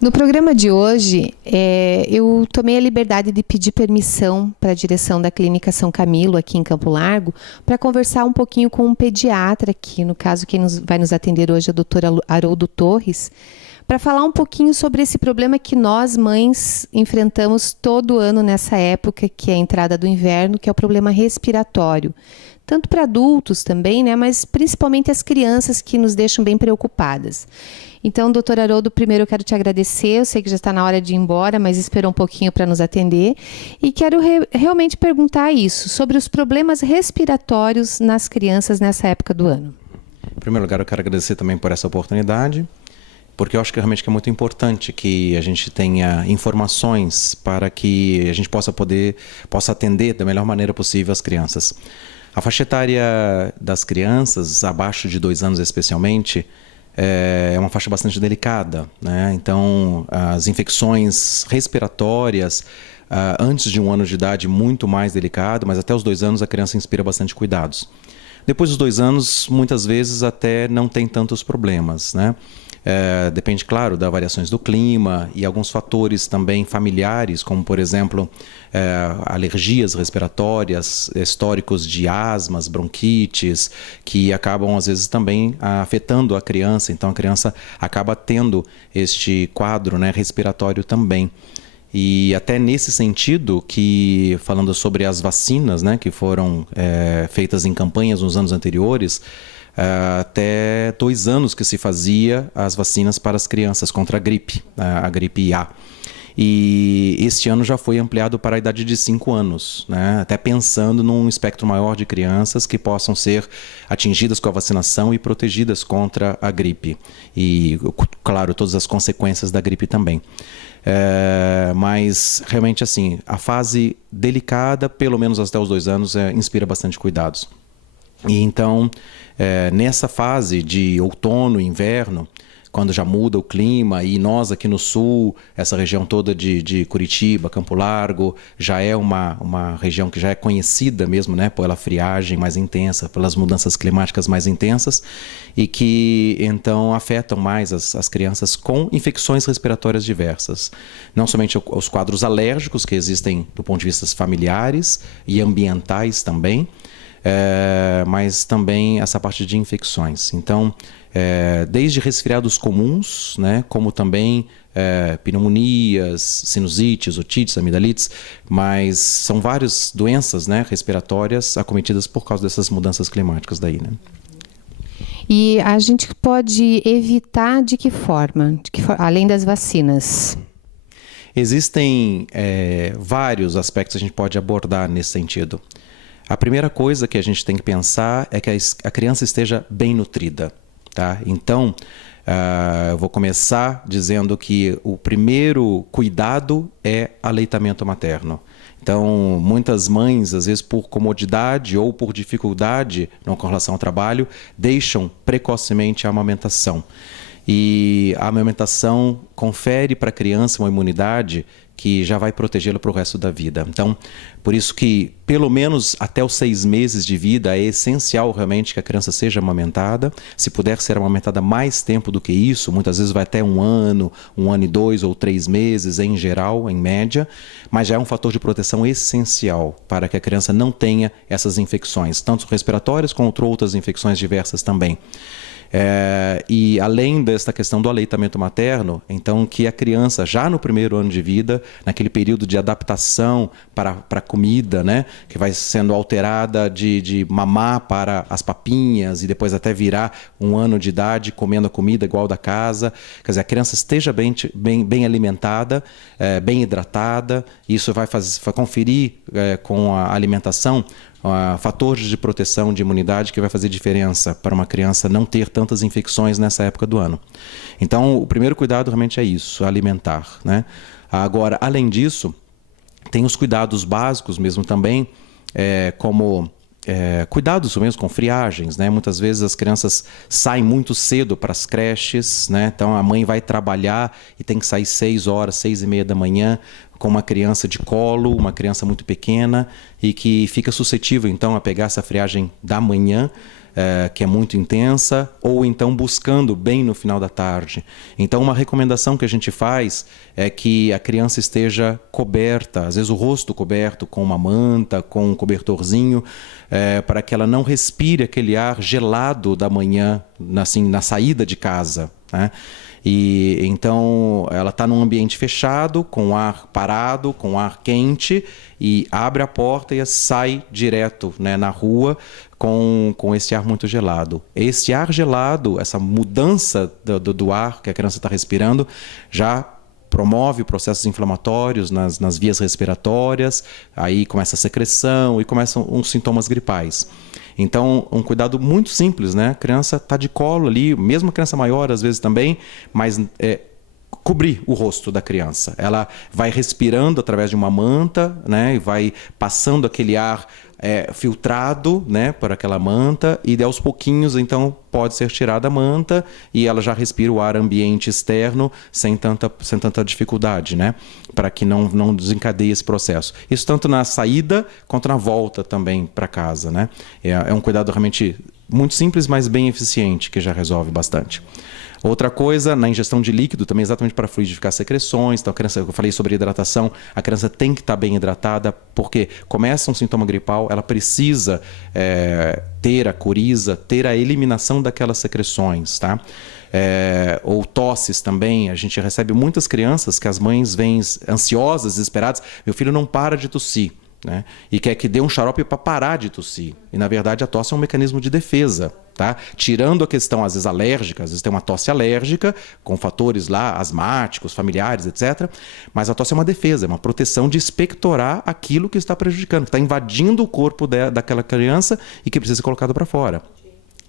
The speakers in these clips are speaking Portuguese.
No programa de hoje, eu tomei a liberdade de pedir permissão para a direção da Clínica São Camilo, aqui em Campo Largo, para conversar um pouquinho com um pediatra, que no caso quem vai nos atender hoje é o Dr. Haroldo Torres, para falar um pouquinho sobre esse problema que nós, mães, enfrentamos todo ano nessa época, que é a entrada do inverno, que é o problema respiratório. Tanto para adultos também, né, mas principalmente as crianças, que nos deixam bem preocupadas. Então, doutor Haroldo, primeiro eu quero te agradecer, eu sei que já está na hora de ir embora, mas esperou um pouquinho para nos atender, e quero realmente perguntar isso, sobre os problemas respiratórios nas crianças nessa época do ano. Em primeiro lugar, eu quero agradecer também por essa oportunidade, porque eu acho que realmente é muito importante que a gente tenha informações para que a gente possa atender da melhor maneira possível as crianças. A faixa etária das crianças, abaixo de 2 anos especialmente, é uma faixa bastante delicada, né? Então, as infecções respiratórias, antes de 1 ano de idade, muito mais delicado, mas até os 2 anos a criança inspira bastante cuidados. Depois dos 2 anos, muitas vezes até não tem tantos problemas, né? Depende, claro, das variações do clima e alguns fatores também familiares, como, por exemplo, alergias respiratórias, históricos de asmas, bronquites, que acabam, às vezes, também afetando a criança. Então, a criança acaba tendo este quadro, né, respiratório também. E até nesse sentido, que falando sobre as vacinas, né, que foram feitas em campanhas nos anos anteriores, até 2 anos que se fazia as vacinas para as crianças contra a gripe A. E este ano já foi ampliado para a idade de 5 anos, né? Até pensando num espectro maior de crianças que possam ser atingidas com a vacinação e protegidas contra a gripe. E, claro, todas as consequências da gripe também. Mas, realmente, assim, a fase delicada, pelo menos até os 2 anos, inspira bastante cuidados. E então, nessa fase de outono e inverno, quando já muda o clima, e nós aqui no sul, essa região toda de Curitiba, Campo Largo, já é uma região que já é conhecida mesmo, né, pela friagem mais intensa, pelas mudanças climáticas mais intensas, e que então afetam mais as crianças com infecções respiratórias diversas. Não somente os quadros alérgicos que existem do ponto de vista familiares e ambientais também, mas também essa parte de infecções. Então, desde resfriados comuns, né, como também pneumonias, sinusites, otites, amidalites, mas são várias doenças, né, respiratórias acometidas por causa dessas mudanças climáticas daí, né? E a gente pode evitar de que forma? Além das vacinas? Existem vários aspectos que a gente pode abordar nesse sentido. A primeira coisa que a gente tem que pensar é que a criança esteja bem nutrida, tá? Então, eu vou começar dizendo que o primeiro cuidado é aleitamento materno. Então, muitas mães, às vezes por comodidade ou por dificuldade com relação ao trabalho, deixam precocemente a amamentação. E a amamentação confere para a criança uma imunidade que já vai protegê-la para o resto da vida. Então, por isso que, pelo menos até os 6 meses de vida, é essencial realmente que a criança seja amamentada. Se puder ser amamentada mais tempo do que isso, muitas vezes vai até 1 ano e 2 ou 3 meses, em geral, em média, mas já é um fator de proteção essencial para que a criança não tenha essas infecções, tanto respiratórias quanto outras infecções diversas também. E além desta questão do aleitamento materno, então que a criança já no primeiro ano de vida, naquele período de adaptação para a comida, né, que vai sendo alterada de mamar para as papinhas e depois até virar 1 ano de idade comendo a comida igual da casa, quer dizer, a criança esteja bem alimentada, bem hidratada. Isso vai conferir com a alimentação fatores de proteção de imunidade que vai fazer diferença para uma criança não ter tantas infecções nessa época do ano. Então, o primeiro cuidado realmente é isso, alimentar, né? Agora, além disso, tem os cuidados básicos mesmo também, como cuidados mesmo com friagens, né? Muitas vezes as crianças saem muito cedo para as creches, né? Então a mãe vai trabalhar e tem que sair 6 horas, 6:30 da manhã, com uma criança de colo, uma criança muito pequena e que fica suscetível então a pegar essa friagem da manhã, que é muito intensa, ou então buscando bem no final da tarde. Então, uma recomendação que a gente faz é que a criança esteja coberta, às vezes o rosto coberto com uma manta, com um cobertorzinho, para que ela não respire aquele ar gelado da manhã, assim, na saída de casa, né? E então ela está num ambiente fechado, com ar parado, com ar quente, e abre a porta e sai direto, né, na rua com esse ar muito gelado. Esse ar gelado, essa mudança do ar que a criança está respirando, já promove processos inflamatórios nas vias respiratórias, aí começa a secreção e começam uns sintomas gripais. Então, um cuidado muito simples, né? A criança está de colo ali, mesmo a criança maior às vezes também, mas cobrir o rosto da criança. Ela vai respirando através de uma manta, né? E vai passando aquele ar filtrado, né, por aquela manta, e aos pouquinhos então pode ser tirada a manta e ela já respira o ar ambiente externo sem tanta dificuldade, né, para que não desencadeie esse processo. Isso tanto na saída quanto na volta também para casa, né. É um cuidado realmente muito simples, mas bem eficiente, que já resolve bastante. Outra coisa, na ingestão de líquido, também exatamente para fluidificar secreções. Então, a criança, eu falei sobre hidratação, a criança tem que estar bem hidratada, porque começa um sintoma gripal, ela precisa ter a coriza, ter a eliminação daquelas secreções, tá? Ou tosses também. A gente recebe muitas crianças que as mães vêm ansiosas, desesperadas, meu filho não para de tossir, né? E quer que dê um xarope para parar de tossir. E, na verdade, a tosse é um mecanismo de defesa. Tá? Tirando a questão, às vezes, alérgica, às vezes tem uma tosse alérgica, com fatores lá asmáticos, familiares, etc. Mas a tosse é uma defesa, é uma proteção de expectorar aquilo que está prejudicando, que está invadindo o corpo daquela criança e que precisa ser colocado para fora.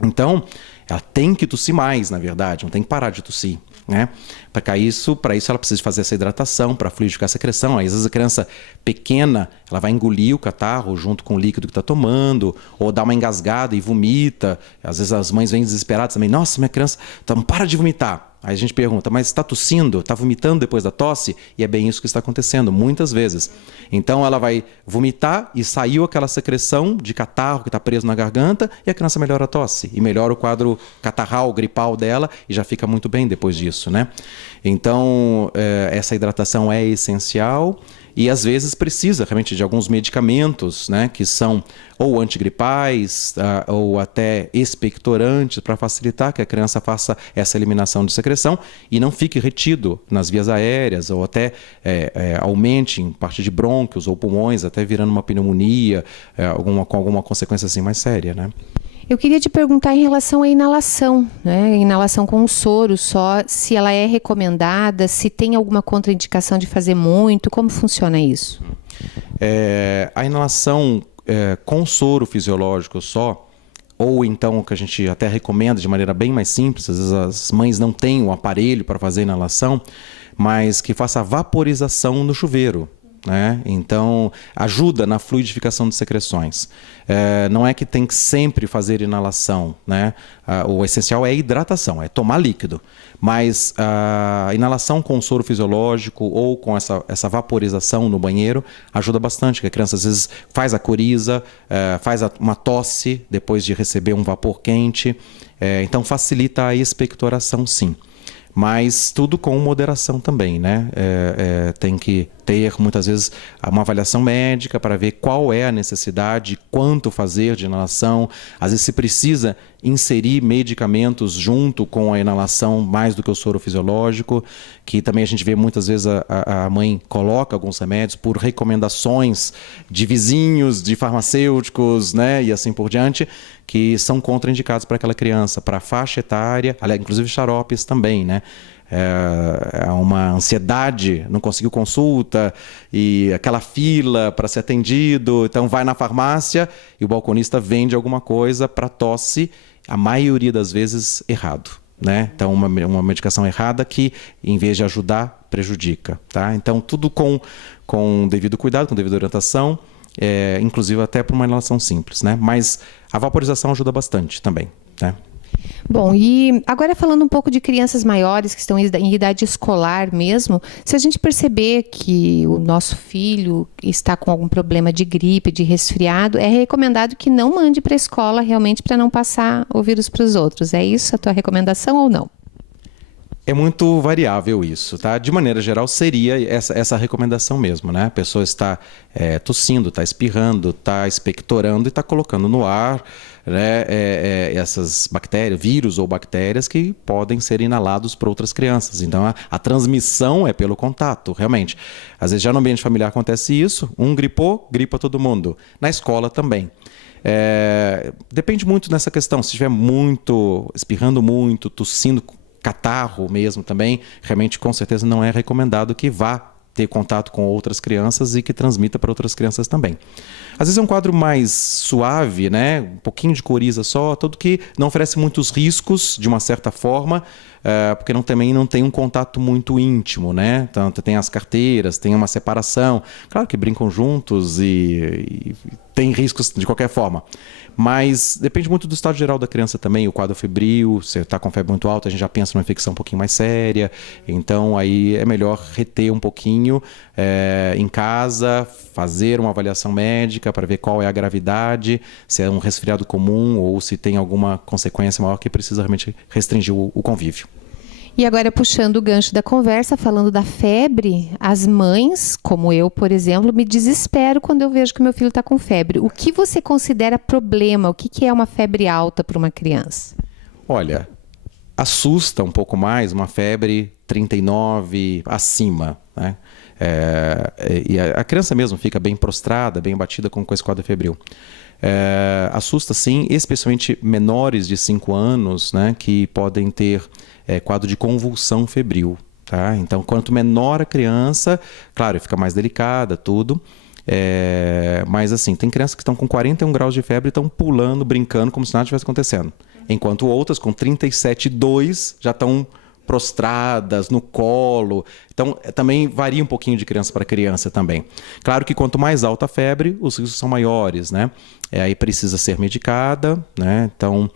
Então, ela tem que tossir mais, na verdade, não tem que parar de tossir, né? Para isso ela precisa fazer essa hidratação, para fluidificar a secreção. Aí, às vezes a criança pequena, ela vai engolir o catarro junto com o líquido que está tomando, ou dá uma engasgada e vomita. Às vezes as mães vêm desesperadas também, nossa, minha criança não para de vomitar. Aí a gente pergunta, mas está tossindo? Está vomitando depois da tosse? E é bem isso que está acontecendo, muitas vezes. Então ela vai vomitar e saiu aquela secreção de catarro que está preso na garganta e a criança melhora a tosse. E melhora o quadro catarral, gripal dela e já fica muito bem depois disso, né? Então, essa hidratação é essencial. E às vezes precisa realmente de alguns medicamentos, né, que são ou antigripais ou até expectorantes para facilitar que a criança faça essa eliminação de secreção e não fique retido nas vias aéreas ou até aumente em parte de brônquios ou pulmões, até virando uma pneumonia, com alguma consequência assim mais séria, né? Eu queria te perguntar em relação à inalação, né? Inalação com o soro só, se ela é recomendada, se tem alguma contraindicação de fazer muito, como funciona isso? A inalação com soro fisiológico só, ou então o que a gente até recomenda de maneira bem mais simples, às vezes as mães não têm o aparelho para fazer inalação, mas que faça a vaporização no chuveiro, né? Então, ajuda na fluidificação de secreções. Não é que tem que sempre fazer inalação, né? O essencial é a hidratação, é tomar líquido. Mas a inalação com soro fisiológico ou com essa vaporização no banheiro ajuda bastante, que a criança às vezes faz a coriza, faz uma tosse depois de receber um vapor quente. Então, facilita a expectoração, sim. Mas tudo com moderação também, né? Tem que ter, muitas vezes, uma avaliação médica para ver qual é a necessidade, quanto fazer de inalação. Às vezes se precisa inserir medicamentos junto com a inalação, mais do que o soro fisiológico, que também a gente vê muitas vezes a mãe coloca alguns remédios por recomendações de vizinhos, de farmacêuticos, né? E assim por diante, que são contraindicados para aquela criança, para a faixa etária, aliás, inclusive xaropes também, né? Uma ansiedade, não conseguiu consulta e aquela fila para ser atendido, então vai na farmácia e o balconista vende alguma coisa para tosse, a maioria das vezes errado, né? Então uma medicação errada que, em vez de ajudar, prejudica, tá? Então tudo com devido cuidado, com devida orientação, inclusive até para uma inalação simples, né? Mas a vaporização ajuda bastante também, né? Bom, e agora falando um pouco de crianças maiores que estão em idade escolar mesmo, se a gente perceber que o nosso filho está com algum problema de gripe, de resfriado, é recomendado que não mande para a escola realmente para não passar o vírus para os outros. É isso a tua recomendação ou não? É muito variável isso, tá? De maneira geral, seria essa recomendação mesmo, né? A pessoa está tossindo, está espirrando, está expectorando e está colocando no ar, né, essas bactérias, vírus ou bactérias que podem ser inalados por outras crianças. Então, a transmissão é pelo contato, realmente. Às vezes, já no ambiente familiar acontece isso, um gripou, gripa todo mundo. Na escola também. Depende muito dessa questão. Se estiver muito, espirrando muito, tossindo, catarro mesmo também, realmente com certeza não é recomendado que vá ter contato com outras crianças e que transmita para outras crianças também. Às vezes é um quadro mais suave, né? Um pouquinho de coriza só, tudo que não oferece muitos riscos de uma certa forma, porque também não tem um contato muito íntimo, né? Tanto tem as carteiras, tem uma separação. Claro que brincam juntos e tem riscos de qualquer forma. Mas depende muito do estado geral da criança também, o quadro febril, se está com febre muito alta, a gente já pensa numa infecção um pouquinho mais séria. Então aí é melhor reter um pouquinho em casa, fazer uma avaliação médica para ver qual é a gravidade, se é um resfriado comum ou se tem alguma consequência maior que precisa realmente restringir o convívio. E agora, puxando o gancho da conversa, falando da febre, as mães, como eu, por exemplo, me desespero quando eu vejo que meu filho está com febre. O que você considera problema? O que é uma febre alta para uma criança? Olha, assusta um pouco mais uma febre 39 acima, né? E a criança mesmo fica bem prostrada, bem abatida com esse quadro febril. Assusta sim, especialmente menores de 5 anos, né, que podem ter quadro de convulsão febril. Tá? Então, quanto menor a criança, claro, fica mais delicada, tudo. Mas assim, tem crianças que estão com 41 graus de febre e estão pulando, brincando, como se nada estivesse acontecendo. Enquanto outras com 37,2 já estão prostradas, no colo. Então, também varia um pouquinho de criança para criança também. Claro que quanto mais alta a febre, os riscos são maiores, né? Aí precisa ser medicada, né? Então,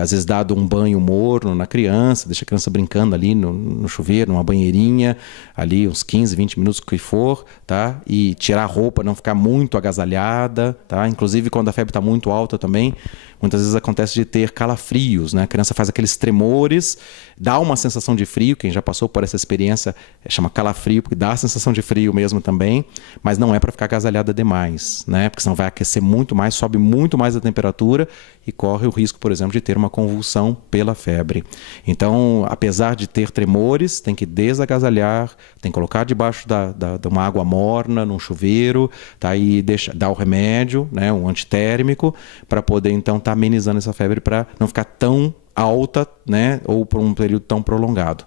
às vezes dado um banho morno na criança, deixa a criança brincando ali no chuveiro, numa banheirinha, ali uns 15, 20 minutos, o que for, tá? E tirar a roupa, não ficar muito agasalhada, tá? Inclusive, quando a febre está muito alta também, muitas vezes acontece de ter calafrios, né? A criança faz aqueles tremores, dá uma sensação de frio, quem já passou por essa experiência chama calafrio, porque dá a sensação de frio mesmo também, mas não é para ficar agasalhada demais, né? Porque senão vai aquecer muito mais, sobe muito mais a temperatura e corre o risco, por exemplo, de ter uma convulsão pela febre. Então, apesar de ter tremores, tem que desagasalhar, tem que colocar debaixo de uma água morna, num chuveiro, tá? E dar o remédio, né? Um antitérmico, para poder então estar amenizando essa febre para não ficar tão alta, né? Ou por um período tão prolongado.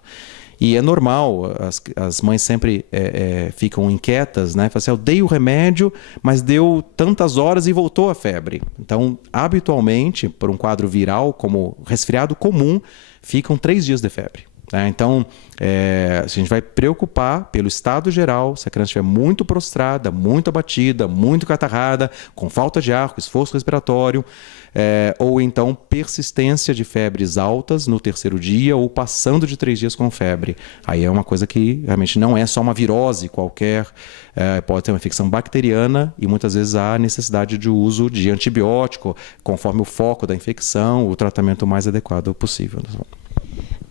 E é normal, as mães sempre ficam inquietas, né? Falam assim, eu dei o remédio, mas deu tantas horas e voltou a febre. Então, habitualmente, por um quadro viral, como resfriado comum, ficam 3 dias de febre. Né? Então, a gente vai preocupar pelo estado geral, se a criança estiver muito prostrada, muito abatida, muito catarrada, com falta de ar, com esforço respiratório, ou então persistência de febres altas no 3º dia ou passando de 3 dias com febre. Aí é uma coisa que realmente não é só uma virose qualquer, pode ter uma infecção bacteriana e muitas vezes há necessidade de uso de antibiótico conforme o foco da infecção, o tratamento mais adequado possível.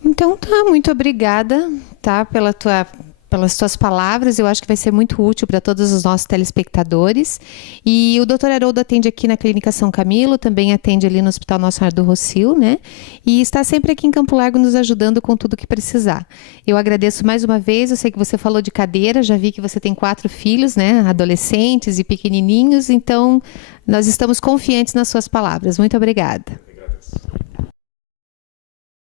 Então tá, muito obrigada, tá, pelas tuas palavras. Eu acho que vai ser muito útil para todos os nossos telespectadores. E o Dr. Haroldo atende aqui na Clínica São Camilo, também atende ali no Hospital Nossa Senhora do Rossio, né? E está sempre aqui em Campo Largo nos ajudando com tudo que precisar. Eu agradeço mais uma vez, eu sei que você falou de cadeira, já vi que você tem 4 filhos, né? Adolescentes e pequenininhos, então nós estamos confiantes nas suas palavras. Muito obrigada.